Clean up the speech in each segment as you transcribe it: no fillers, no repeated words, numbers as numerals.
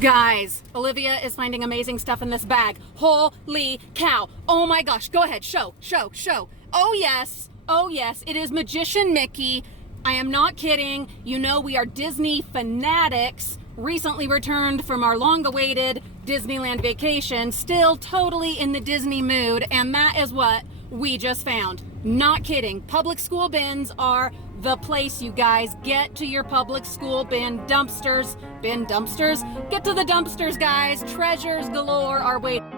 Guys, Olivia is finding amazing stuff in this bag. Holy cow. Oh my gosh. Go ahead. Show. Oh yes. Oh yes. It is Magician Mickey. I am not kidding. You know we are Disney fanatics. Recently returned from our long-awaited Disneyland vacation. Still totally in the Disney mood. And that is what we just found. Not kidding. Public school bins are the place, you guys. Get to your public school bin dumpsters. Bin dumpsters? Get to the dumpsters, guys. Treasures galore are waiting.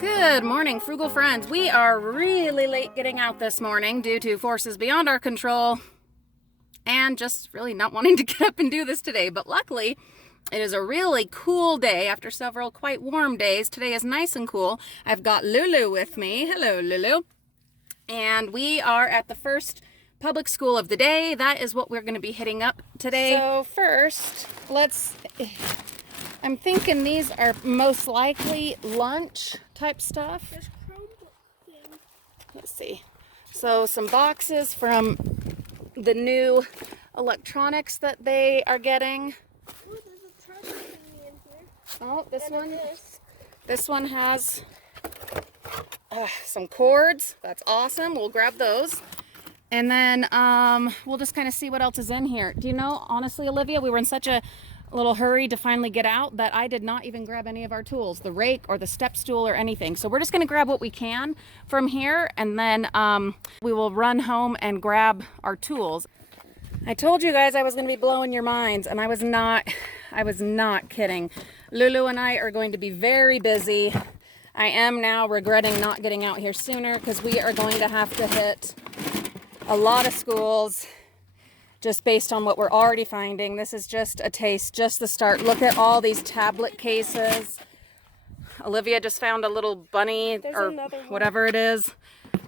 Good morning, Frugal friends. We are really late getting out this morning due to forces beyond our control and just really not wanting to get up and do this today. But luckily, it is a really cool day after several quite warm days. Today is nice and cool. I've got Lulu with me. Hello, Lulu. And we are at the first public school of the day. That is what we're going to be hitting up today. So first, I'm thinking these are most likely lunch type stuff. Let's see. So some boxes from the new electronics that they are getting. Oh, this one has some cords. That's awesome. We'll grab those. And then we'll just kind of see what else is in here. Do you know, honestly, Olivia, we were in such a little hurry to finally get out that I did not even grab any of our tools, the rake or the step stool or anything. So we're just going to grab what we can from here, and then we will run home and grab our tools. I told you guys I was going to be blowing your minds, and I was not kidding. Lulu and I are going to be very busy. I am now regretting not getting out here sooner because we are going to have to hit a lot of schools just based on what we're already finding. This is just a taste, just the start. Look at all these tablet cases. Olivia just found a little bunny or whatever it is.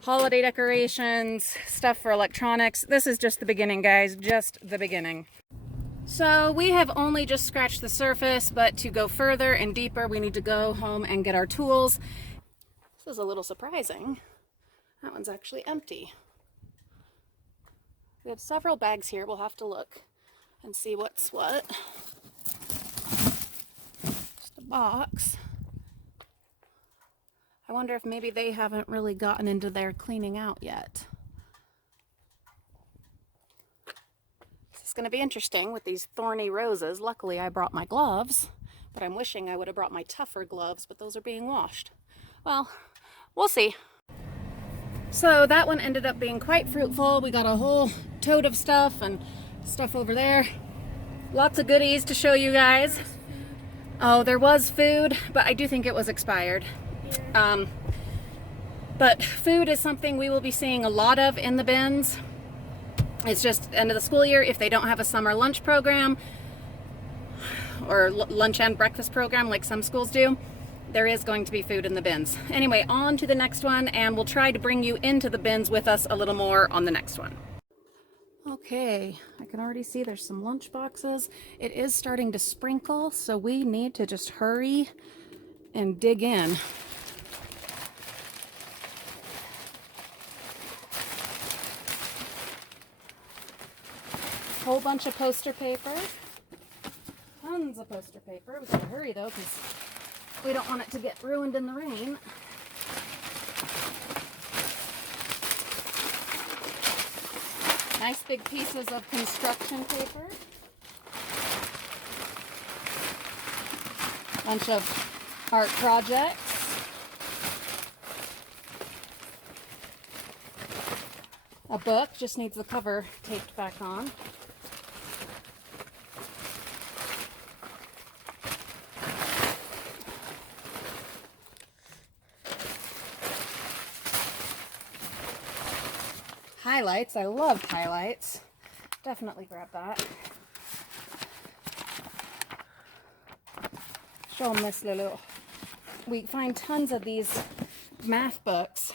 Holiday decorations, stuff for electronics. This is just the beginning, guys, just the beginning. So we have only just scratched the surface, but to go further and deeper, we need to go home and get our tools. This is a little surprising. That one's actually empty. We have several bags here. We'll have to look and see what's what. Just a box. I wonder if maybe they haven't really gotten into their cleaning out yet. This is going to be interesting with these thorny roses. Luckily, I brought my gloves, but I'm wishing I would have brought my tougher gloves, but those are being washed. Well, we'll see. So that one ended up being quite fruitful. We got a whole tote of stuff and stuff over there. Lots of goodies to show you guys. Oh, there was food, but I do think it was expired. But food is something we will be seeing a lot of in the bins. It's just end of the school year. If they don't have a summer lunch program or lunch and breakfast program like some schools do, there is going to be food in the bins. Anyway, on to the next one, and we'll try to bring you into the bins with us a little more on the next one. Okay, I can already see there's some lunch boxes. It is starting to sprinkle, so we need to just hurry and dig in. Whole bunch of poster paper. Tons of poster paper. We gotta hurry though, because we don't want it to get ruined in the rain. Nice big pieces of construction paper. Bunch of art projects. A book, just needs the cover taped back on. Highlights. I love highlights. Definitely grab that. Show them this, Lulu. We find tons of these math books,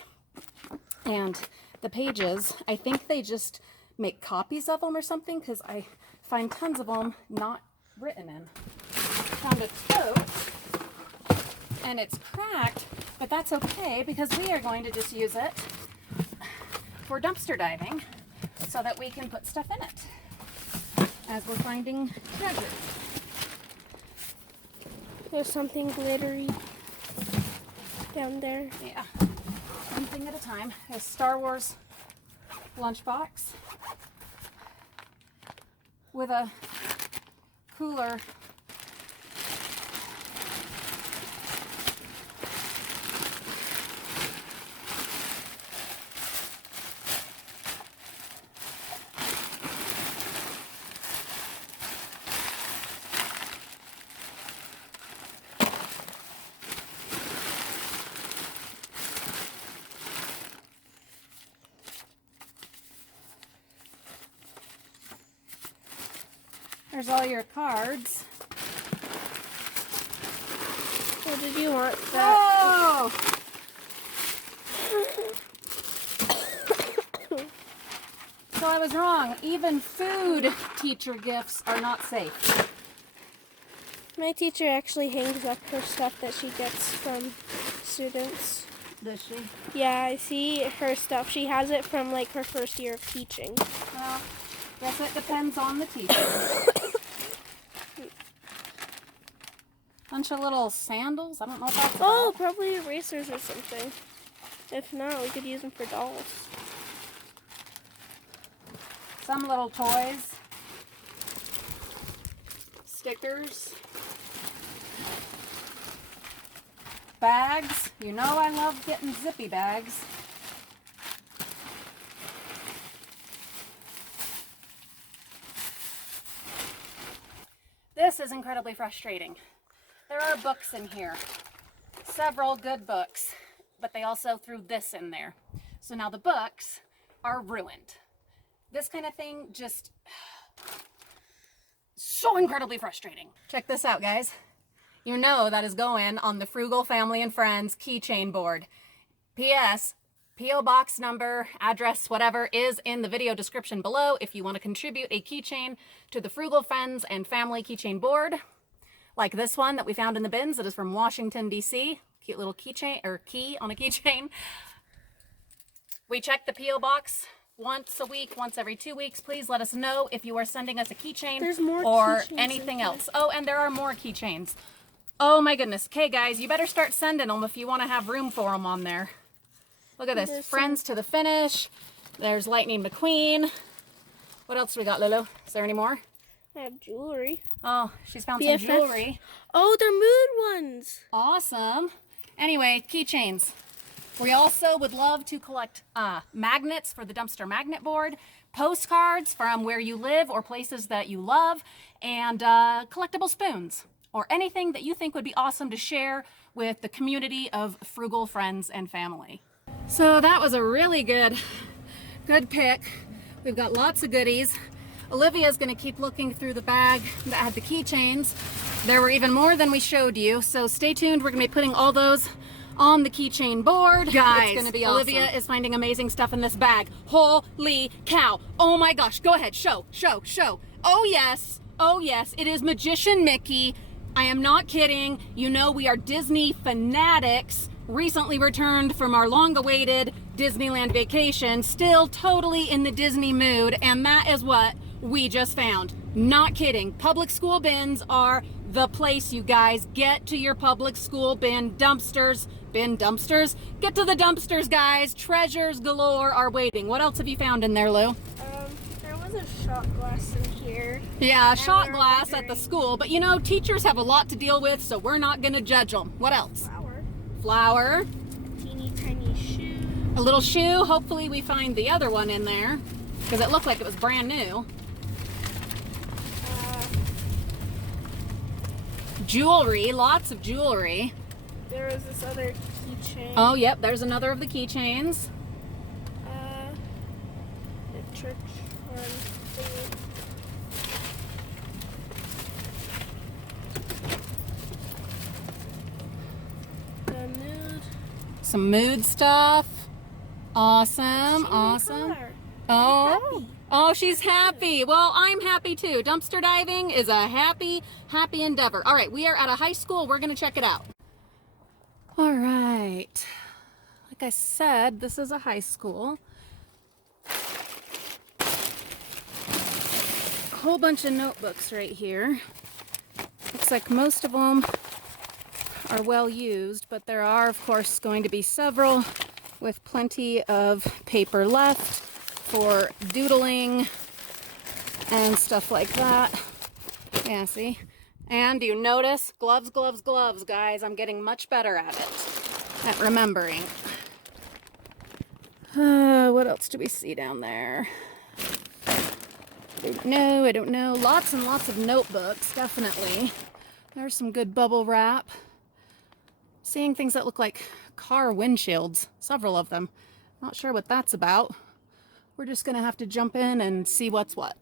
and the pages, I think they just make copies of them or something, because I find tons of them not written in. Found a tote, and it's cracked, but that's okay because we are going to just use it for dumpster diving so that we can put stuff in it as we're finding treasure. There's something glittery down there. Yeah, one thing at a time. A Star Wars lunchbox with a cooler. There's all your cards. What did you want? That? Oh! So I was wrong. Even food teacher gifts are not safe. My teacher actually hangs up her stuff that she gets from students. Does she? Yeah, I see her stuff. She has it from like her first year of teaching. Well, guess it depends on the teacher. Bunch of little sandals. I don't know if that's Oh, probably erasers or something. If not, we could use them for dolls. Some little toys. Stickers. Bags. You know I love getting zippy bags. This is incredibly frustrating. There are books in here. Several good books, but they also threw this in there. So now the books are ruined. This kind of thing just so incredibly frustrating. Check this out, guys. You know that is going on the Frugal Family and Friends keychain board. P.S. P.O. box number, address, whatever is in the video description below if you want to contribute a keychain to the Frugal Friends and Family keychain board. Like this one that we found in the bins that is from Washington, D.C. Cute little keychain, or key on a keychain. We check the P.O. box once a week, once every 2 weeks. Please let us know if you are sending us a keychain or anything else. Oh, and there are more keychains. Oh my goodness. Okay, guys, you better start sending them if you want to have room for them on there. Look at this. Friends to the finish. There's Lightning McQueen. What else we got, Lulu? Is there any more? I have jewelry. Oh, she's found some jewelry. Oh, they're mood ones. Awesome. Anyway, keychains. We also would love to collect magnets for the dumpster magnet board, postcards from where you live or places that you love, and collectible spoons or anything that you think would be awesome to share with the community of Frugal Friends and Family. So that was a really good pick. We've got lots of goodies. Olivia's going to keep looking through the bag that had the keychains. There were even more than we showed you, so stay tuned. We're going to be putting all those on the keychain board. Guys, it's going to be awesome. Olivia is finding amazing stuff in this bag. Holy cow. Oh my gosh. Go ahead. Show. Oh yes. Oh yes. It is Magician Mickey. I am not kidding. You know we are Disney fanatics. Recently returned from our long-awaited Disneyland vacation. Still totally in the Disney mood. And that is what we just found. Not kidding. Public school bins are the place, you guys. Get to your public school bin dumpsters. Get to the dumpsters, guys. Treasures galore are waiting. What else have you found in there, Lou? There was a shot glass in here. Yeah, a shot glass at the school. But you know, teachers have a lot to deal with, so we're not going to judge them. What else? Flower. A teeny tiny shoe. A little shoe. Hopefully we find the other one in there because it looked like it was brand new. Jewelry. Lots of jewelry. There was this other keychain. Oh, yep. There's another of the keychains. The church one thingy. Some mood stuff. Awesome. Oh, she's happy. Well, I'm happy too. Dumpster diving is a happy endeavor. All right, we are at a high school. We're going to check it out. All right. Like I said, this is a high school. whole bunch of notebooks right here. Looks like most of them are well used, but there are, of course, going to be several with plenty of paper left for doodling and stuff like that. Yeah, see? And do you notice? Gloves, gloves, gloves, guys. I'm getting much better at it, at remembering. What else do we see down there? I don't know. Lots and lots of notebooks, definitely. There's some good bubble wrap. Seeing things that look like car windshields, several of them. Not sure what that's about. We're just gonna have to jump in and see what's what.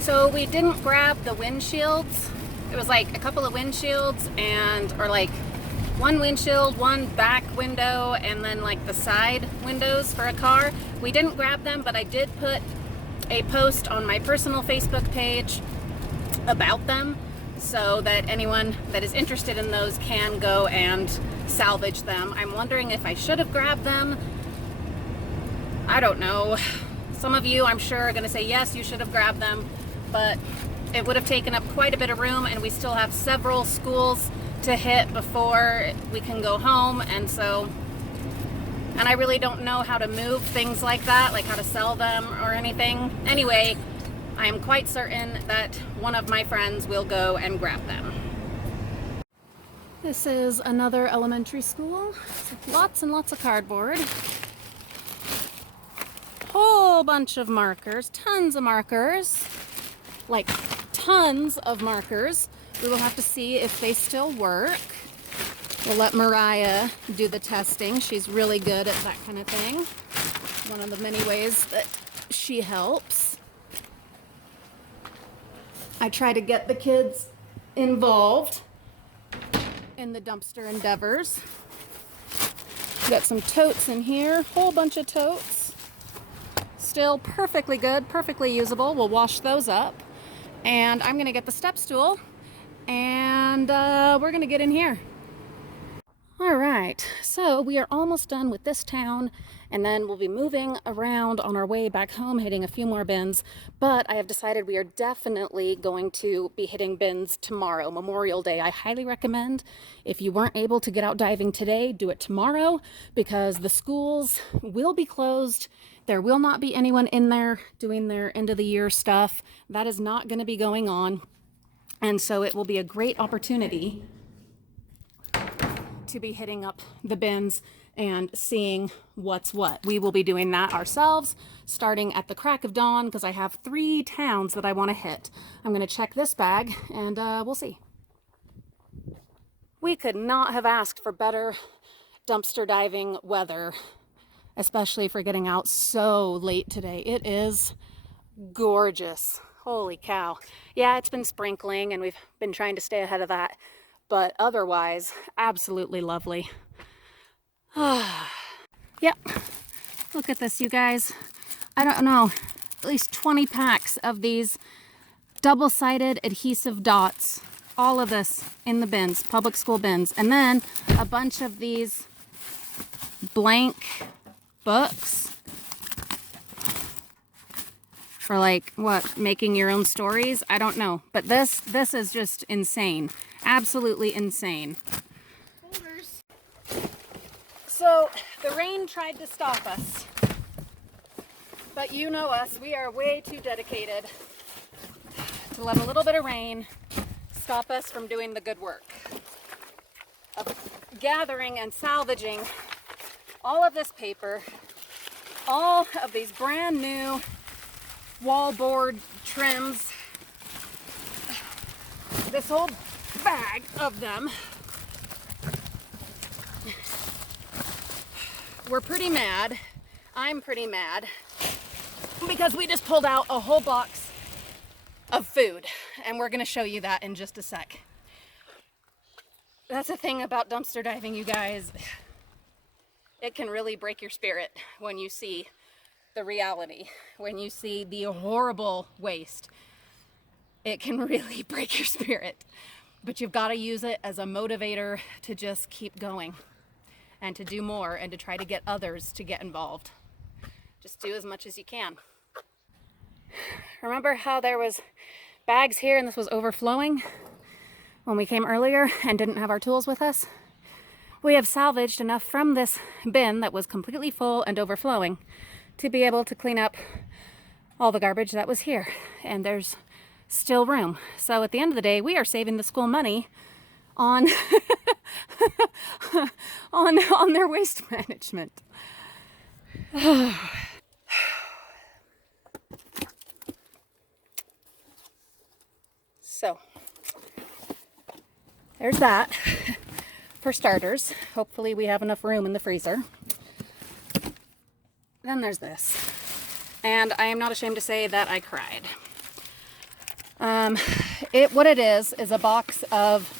So we didn't grab the windshields. It was like a couple of windshields or like one windshield, one back window, and then like the side windows for a car. We didn't grab them, but I did put a post on my personal Facebook page about them so that anyone that is interested in those can go and salvage them. I'm wondering if I should have grabbed them. I don't know. Some of you, I'm sure, are going to say yes, you should have grabbed them, but it would have taken up quite a bit of room, and we still have several schools to hit before we can go home, and I really don't know how to move things like that, like how to sell them or anything. Anyway, I am quite certain that one of my friends will go and grab them. This is another elementary school. Lots and lots of cardboard. Whole bunch of markers, tons of markers, like tons of markers. We will have to see if they still work. We'll let Mariah do the testing. She's really good at that kind of thing. One of the many ways that she helps. I try to get the kids involved in the dumpster endeavors. Got some totes in here, whole bunch of totes. Still perfectly good, perfectly usable. We'll wash those up. And I'm gonna get the step stool and we're gonna get in here. All right, so we are almost done with this town, and then we'll be moving around on our way back home, hitting a few more bins. But I have decided we are definitely going to be hitting bins tomorrow, Memorial Day. I highly recommend, if you weren't able to get out diving today, do it tomorrow, because the schools will be closed. There will not be anyone in there doing their end of the year stuff. That is not going to be going on. And so it will be a great opportunity to be hitting up the bins and seeing what's what. We will be doing that ourselves starting at the crack of dawn, because I have 3 towns that I want to hit. I'm going to check this bag and we'll see. We could not have asked for better dumpster diving weather, especially for getting out so late today. It is gorgeous. Holy cow. Yeah, it's been sprinkling and we've been trying to stay ahead of that, but otherwise, absolutely lovely. Yep. Look at this, you guys. I don't know, at least 20 packs of these double-sided adhesive dots. All of this in the bins, public school bins. And then a bunch of these blank books for like, what, making your own stories? I don't know. But this is just insane. Absolutely insane. Folders. So the rain tried to stop us. But you know us, we are way too dedicated to let a little bit of rain stop us from doing the good work of gathering and salvaging all of this paper, all of these brand new wallboard trims, this whole bag of them. We're pretty mad. I'm pretty mad because we just pulled out a whole box of food, and we're gonna show you that in just a sec. That's the thing about dumpster diving, you guys. It can really break your spirit when you see the reality, when you see the horrible waste. It can really break your spirit, but you've got to use it as a motivator to just keep going and to do more and to try to get others to get involved. Just do as much as you can. Remember how there was bags here and this was overflowing when we came earlier and didn't have our tools with us? We have salvaged enough from this bin that was completely full and overflowing to be able to clean up all the garbage that was here. And there's still room. So at the end of the day, we are saving the school money on on their waste management. So there's that for starters. Hopefully we have enough room in the freezer. Then there's this. And I am not ashamed to say that I cried. What it is a box of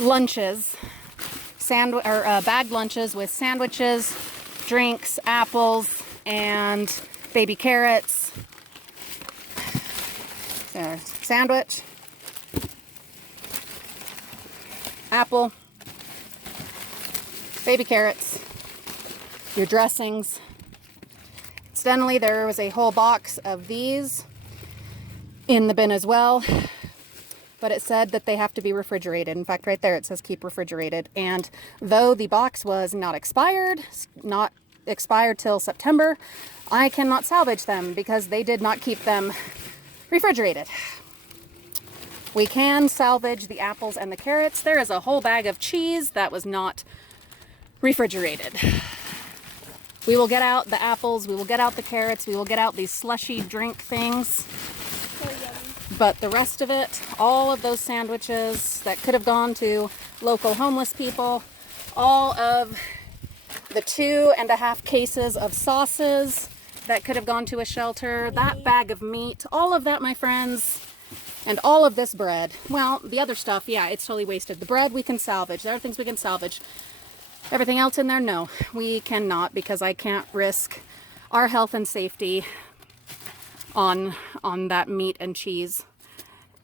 lunches, bagged lunches with sandwiches, drinks, apples, and baby carrots. Sandwich, apple, baby carrots, your dressings. Incidentally, there was a whole box of these in the bin as well, but it said that they have to be refrigerated. In fact, right there it says keep refrigerated. And though the box was not expired till September, I cannot salvage them because they did not keep them refrigerated. We can salvage the apples and the carrots. There is a whole bag of cheese that was not refrigerated. We will get out the apples, we will get out the carrots, we will get out these slushy drink things. But the rest of it, all of those sandwiches that could have gone to local homeless people, all of the 2.5 cases of sauces that could have gone to a shelter, that bag of meat, all of that, my friends, and all of this bread. Well, the other stuff, yeah, it's totally wasted. The bread we can salvage. There are things we can salvage. Everything else in there, no, we cannot, because I can't risk our health and safety on that meat and cheese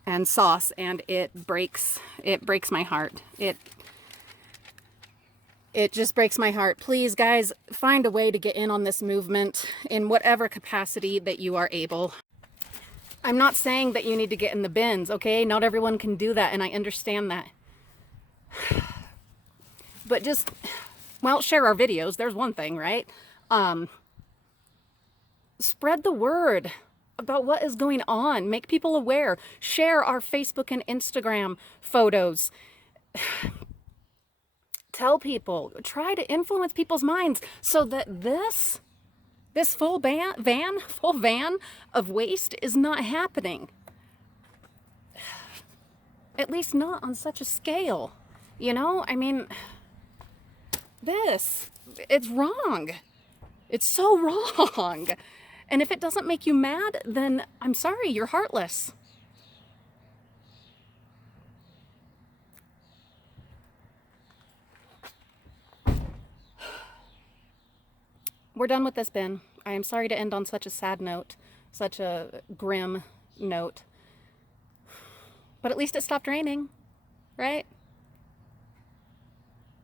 and sauce, and it breaks my heart. It just breaks my heart. Please, guys, find a way to get in on this movement in whatever capacity that you are able. I'm not saying that you need to get in the bins, okay? Not everyone can do that, and I understand that. But just, well, share our videos. There's one thing, right? Spread the word about what is going on. Make people aware. Share our Facebook and Instagram photos. Tell people. Try to influence people's minds so that this full van of waste is not happening. At least not on such a scale. You know, I mean, it's wrong. It's so wrong. And if it doesn't make you mad, then I'm sorry, you're heartless. We're done with this bin. I am sorry to end on such a sad note, such a grim note. But at least it stopped raining, right?